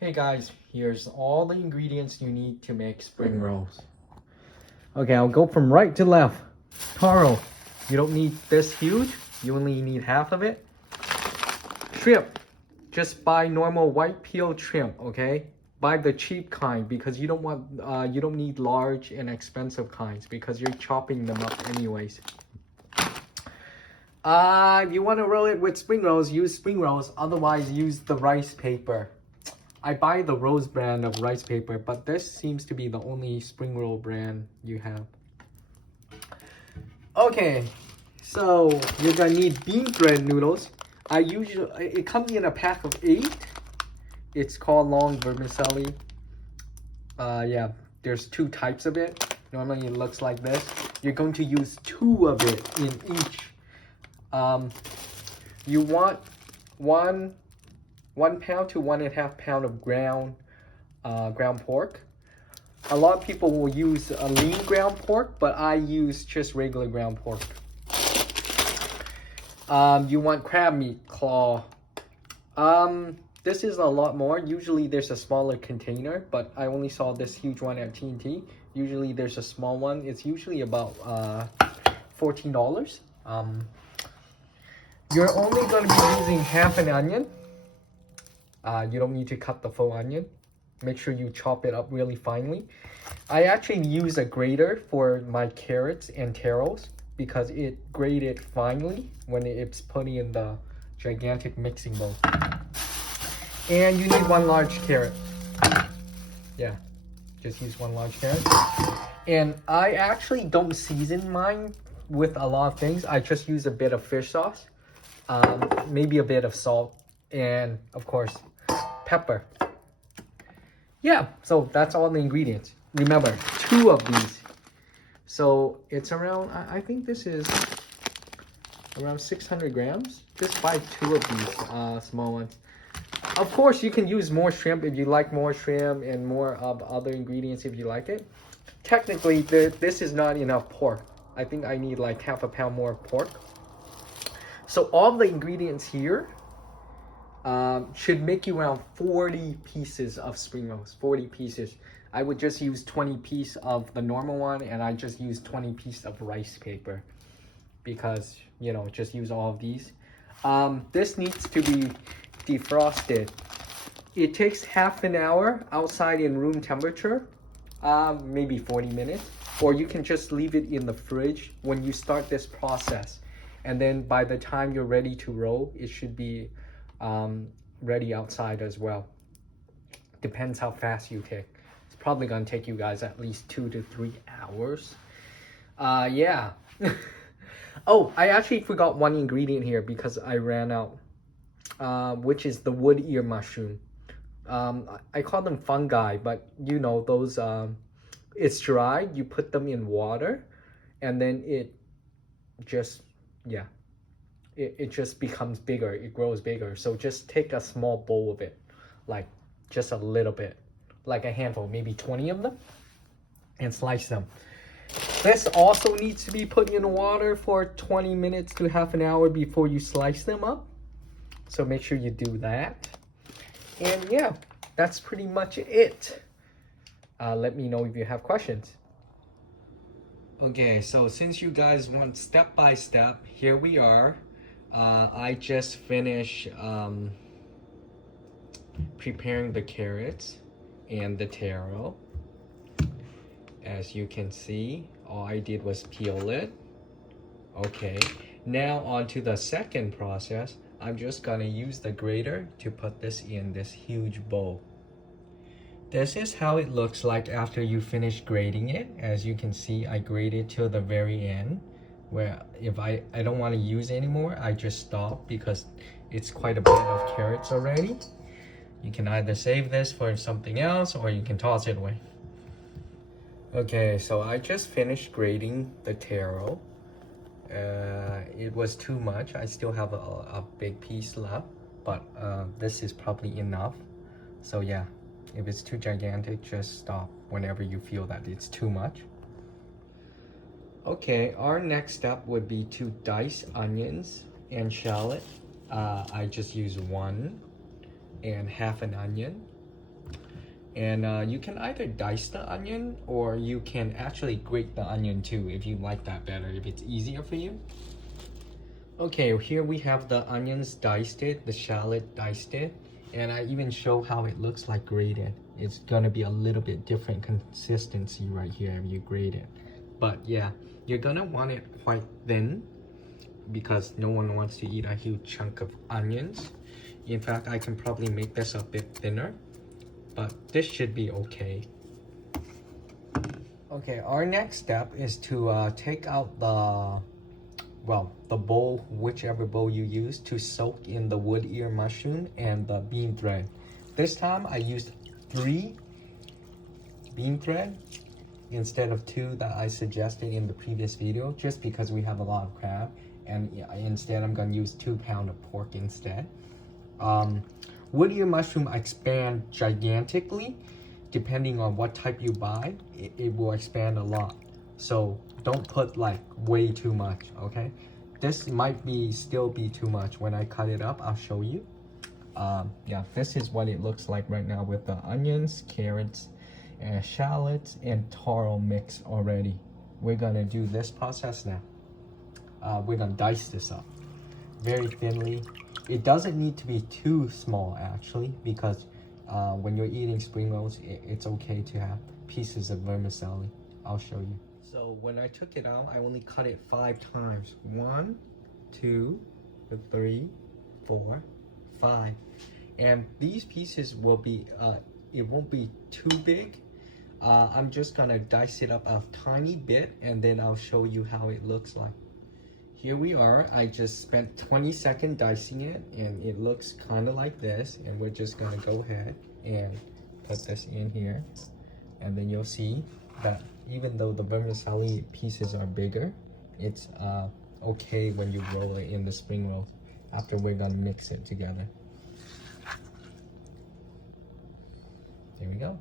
Hey guys, here's all the ingredients you need to make spring rolls. Okay, I'll go from right to left. Taro, you don't need this huge. You only need half of it. Shrimp, just buy normal white peel shrimp, okay? Buy the cheap kind because you don't need large and expensive kinds because you're chopping them up anyways. If you want to roll it with spring rolls, use spring rolls. Otherwise, use the rice paper. I buy the Rose brand of rice paper, but this seems to be the only spring roll brand you have. Okay, so you're gonna need bean bread noodles. It comes in a pack of 8. It's called long vermicelli. Yeah, there's 2 types of it. Normally it looks like this. You're going to use 2 of it in each. You want 1 pound to 1.5 pound of ground pork. A lot of people will use a lean ground pork, but I use just regular ground pork. You want crab meat claw. This is a lot more. Usually there's a smaller container, but I only saw this huge one at TNT. Usually there's a small one. It's usually about $14. You're only going to be using half an onion. You don't need to cut the full onion. Make sure you chop it up really finely. I actually use a grater for my carrots and taros because it grated finely when it's put in the gigantic mixing bowl. And you need 1 large carrot. Yeah, just use 1 large carrot. And I actually don't season mine with a lot of things. I just use a bit of fish sauce, maybe a bit of salt, and of course pepper. Yeah, so that's all the ingredients. Remember, 2 of these. So it's around, I think this is around 600 grams. Just buy 2 of these small ones. Of course, you can use more shrimp if you like more shrimp and more of other ingredients if you like it. Technically, this is not enough pork. I think I need like half a pound more pork. So all the ingredients here should make you around 40 pieces of spring rolls. 40 pieces. I would just use 20 pieces of the normal one, and I just use 20 pieces of rice paper because, you know, just use all of these. This needs to be defrosted. It takes half an hour outside in room temperature, maybe 40 minutes, or you can just leave it in the fridge when you start this process. And then by the time you're ready to roll, it should be ready outside as well. Depends how fast you take. It's probably gonna take you guys at least 2 to 3 hours. Yeah. Oh, I actually forgot one ingredient here because I ran out, which is the wood ear mushroom. I call them fungi, but you know those. It's dry. You put them in water, and then it just it just becomes bigger. It grows bigger. So just take a small bowl of it, like just a little bit, like a handful, maybe 20 of them, and slice them. This also needs to be put in water for 20 minutes to half an hour before you slice them up. So make sure you do that. And yeah, that's pretty much it. Let me know if you have questions. Okay, so since you guys want step by step, here we are. I just finished preparing the carrots and the taro. As you can see, all I did was peel it. Okay, now on to the second process. I'm just gonna use the grater to put this in this huge bowl. This is how it looks like after you finish grating it. As you can see, I grated till the very end, where if I don't want to use anymore, I just stop because it's quite a bit of carrots already. You can either save this for something else or you can toss it away. Okay, so I just finished grating the taro. It was too much. I still have a big piece left, but this is probably enough. So yeah, if it's too gigantic, just stop whenever you feel that it's too much. Okay, our next step would be to dice onions and shallot. I just use 1 and half an onion. And you can either dice the onion or you can actually grate the onion too if you like that better, if it's easier for you. Okay, here we have the onions diced it, the shallot diced it, and I even show how it looks like grated. It's gonna be a little bit different consistency right here if you grate it. But yeah, you're gonna want it quite thin because no one wants to eat a huge chunk of onions. In fact, I can probably make this a bit thinner, but this should be okay. Okay, our next step is to take out the bowl, whichever bowl you use, to soak in the wood ear mushroom and the bean thread. This time I used 3 bean thread instead of 2 that I suggested in the previous video, just because we have a lot of crab, and instead I'm gonna use 2 pounds of pork instead. Wood ear mushroom expand gigantically. Depending on what type you buy, it will expand a lot. So don't put like way too much, okay? This might still be too much. When I cut it up, I'll show you. Yeah, this is what it looks like right now with the onions, carrots, and shallots, and taro mix already. We're gonna do this process now. We're gonna dice this up very thinly. It doesn't need to be too small actually, because when you're eating spring rolls, it's okay to have pieces of vermicelli. I'll show you. So when I took it out, I only cut it 5 times. 1, 2, 3, 4, 5. And these pieces will be, it won't be too big. I'm just gonna dice it up a tiny bit and then I'll show you how it looks like. Here we are. I just spent 20 seconds dicing it and it looks kind of like this. And we're just gonna go ahead and put this in here. And then you'll see that even though the vermicelli pieces are bigger, it's okay when you roll it in the spring rolls. After we're gonna mix it together. There we go.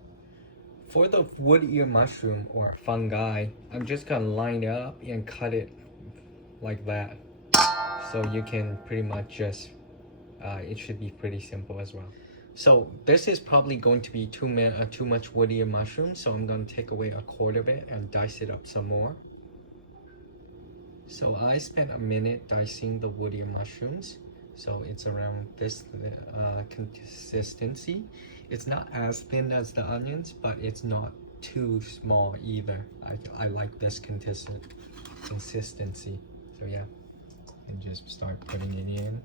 For the wood ear mushroom or fungi, I'm just gonna line it up and cut it like that. So you can pretty much just, it should be pretty simple as well. So this is probably going to be too much wood ear mushroom, so I'm going to take away a quarter of it and dice it up some more. So I spent a minute dicing the wood ear mushrooms, so it's around this consistency. It's not as thin as the onions, but it's not too small either. I like this consistency. So yeah, and just start putting it in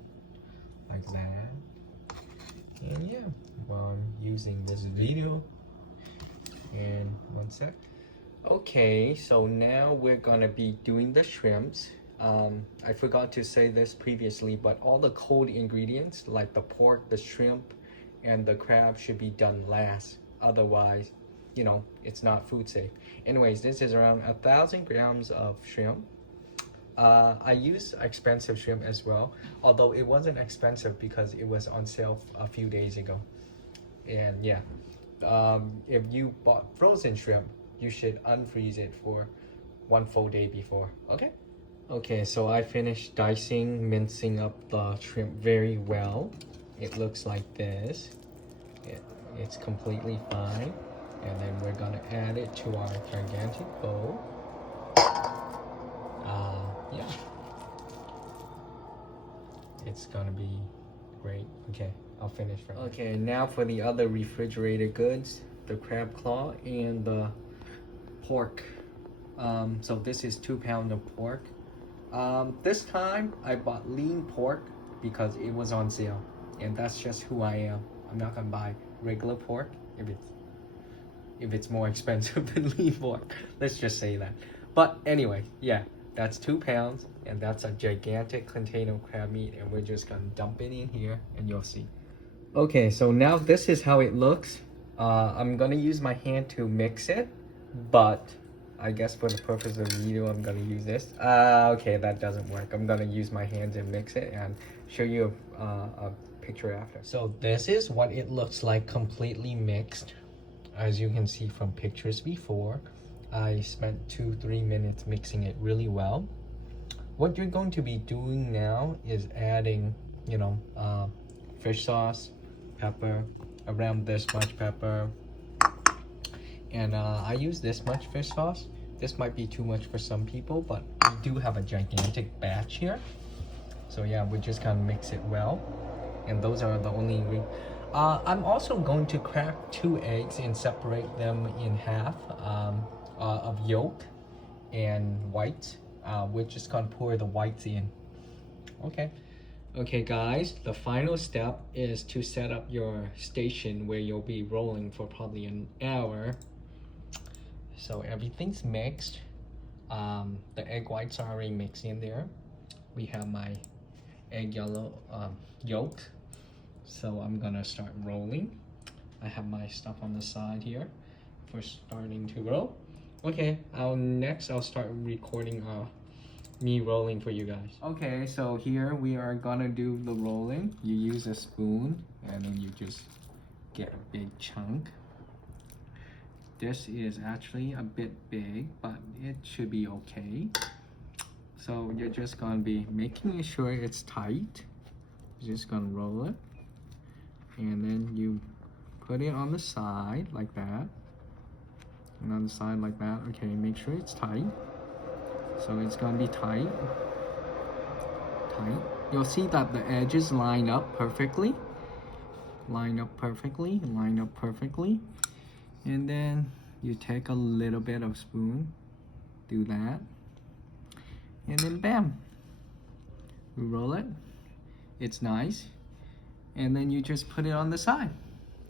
like that. And yeah, while I'm using this video, and 1 sec. Okay, so now we're gonna be doing the shrimps. I forgot to say this previously, but all the cold ingredients like the pork, the shrimp, and the crab should be done last. Otherwise, you know, it's not food safe. Anyways, this is around 1,000 grams of shrimp. I use expensive shrimp as well, although it wasn't expensive because it was on sale a few days ago. And yeah, if you bought frozen shrimp, you should unfreeze it for 1 full day before. Okay, so I finished dicing, mincing up the shrimp very well. It looks like this. It's completely fine. And then we're gonna add it to our gigantic bowl. Yeah, it's gonna be great. Okay, I'll finish first. Okay, now for the other refrigerated goods, the crab claw and the pork. So this is 2 pounds of pork. This time I bought lean pork because it was on sale, and that's just who I am. I'm not gonna buy regular pork if it's more expensive than lean pork. Let's just say that. But anyway, yeah. That's 2 pounds, and that's a gigantic container of crab meat, and we're just gonna dump it in here, and you'll see. Okay, so now this is how it looks. I'm gonna use my hand to mix it, but I guess for the purpose of the video, I'm gonna use this. Okay, that doesn't work. I'm gonna use my hands and mix it and show you a picture after. So this is what it looks like completely mixed. As you can see from pictures before. I spent 2-3 minutes mixing it really well. What you're going to be doing now is adding, you know, fish sauce, pepper, around this much pepper, And I use this much fish sauce. This might be too much for some people, but we do have a gigantic batch here. So yeah, we just kind of mix it well. And those are the only ingredients. I'm also going to crack 2 eggs and separate them in half of yolk and white. We're just gonna pour the whites in. Okay guys, the final step is to set up your station where you'll be rolling for probably an hour. So everything's mixed. The egg whites are already mixed in there. We have my egg yolk. So I'm gonna start rolling. I have my stuff on the side here for starting to roll. Okay, next I'll start recording me rolling for you guys. Okay, so here we are gonna do the rolling. You use a spoon and then you just get a big chunk. This is actually a bit big, but it should be okay. So you're just gonna be making sure it's tight. You're just gonna roll it. And then you put it on the side like that. And on the side like that. Okay, make sure it's tight. So it's gonna be tight. You'll see that the edges line up perfectly. Line up perfectly. And then you take a little bit of spoon. Do that. And then bam. We roll it. It's nice. And then you just put it on the side.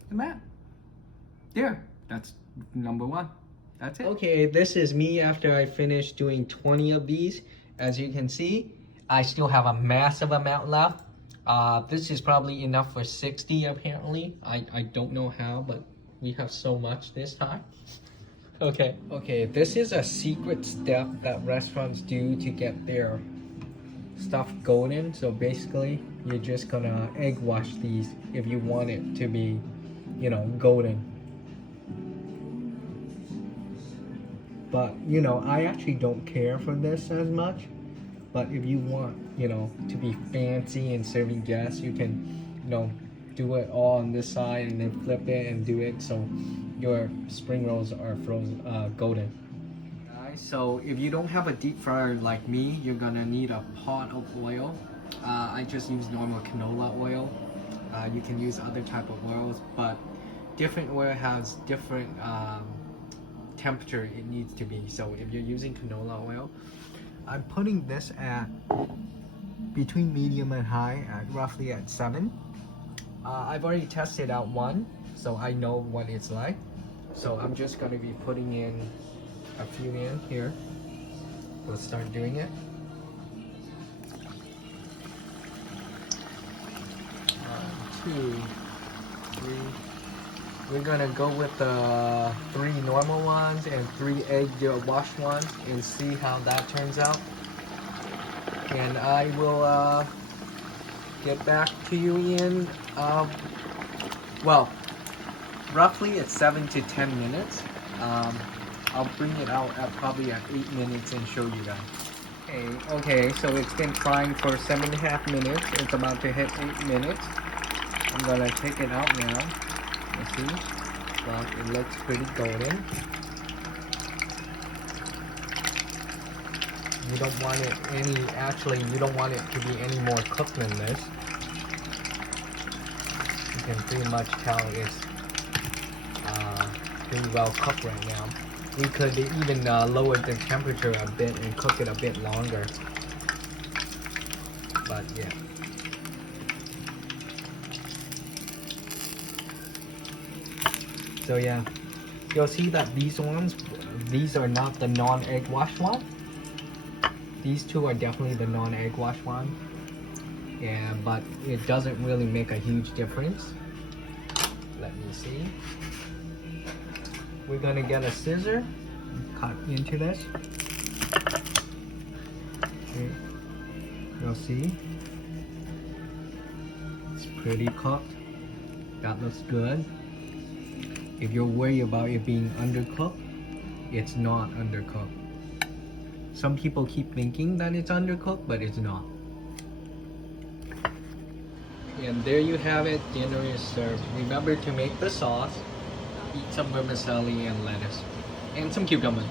And that. There. That's number 1. That's it. Okay, this is me after I finished doing 20 of these. As you can see, I still have a massive amount left. This is probably enough for 60 apparently. I don't know how, but we have so much this time. Okay, this is a secret step that restaurants do to get their stuff golden. So basically, you're just gonna egg wash these if you want it to be, you know, golden. But, you know, I actually don't care for this as much. But if you want, you know, to be fancy and serving guests, you can, you know, do it all on this side and then flip it and do it so your spring rolls are frozen, golden. Guys, so if you don't have a deep fryer like me, you're gonna need a pot of oil. I just use normal canola oil. You can use other type of oils, but different oil has different temperature it needs to be. So if you're using canola oil, I'm putting this at between medium and high at roughly at 7. I've already tested out 1, so I know what it's like. So I'm just going to be putting in a few in here. Let's start doing it. 1, 2, 3. We're gonna go with the 3 normal ones and 3 egg washed ones and see how that turns out. And I will get back to you in, well, roughly it's 7 to 10 minutes. I'll bring it out at probably at 8 minutes and show you guys. Okay, so it's been frying for 7.5 minutes. It's about to hit 8 minutes. I'm gonna take it out now. Let's see. Well, it looks pretty golden. You don't want it you don't want it to be any more cooked than this. You can pretty much tell it's pretty well cooked right now. We could even lower the temperature a bit and cook it a bit longer. But yeah. So yeah, you'll see that these are not the non-egg wash one. These 2 are definitely the non-egg wash one. Yeah, but it doesn't really make a huge difference. Let me see. We're gonna get a scissor and cut into this. Okay. You'll see. It's pretty cooked. That looks good. If you're worried about it being undercooked, it's not undercooked. Some people keep thinking that it's undercooked, but it's not. And there you have it, dinner is served. Remember to make the sauce. eat some vermicelli and lettuce and some cucumbers.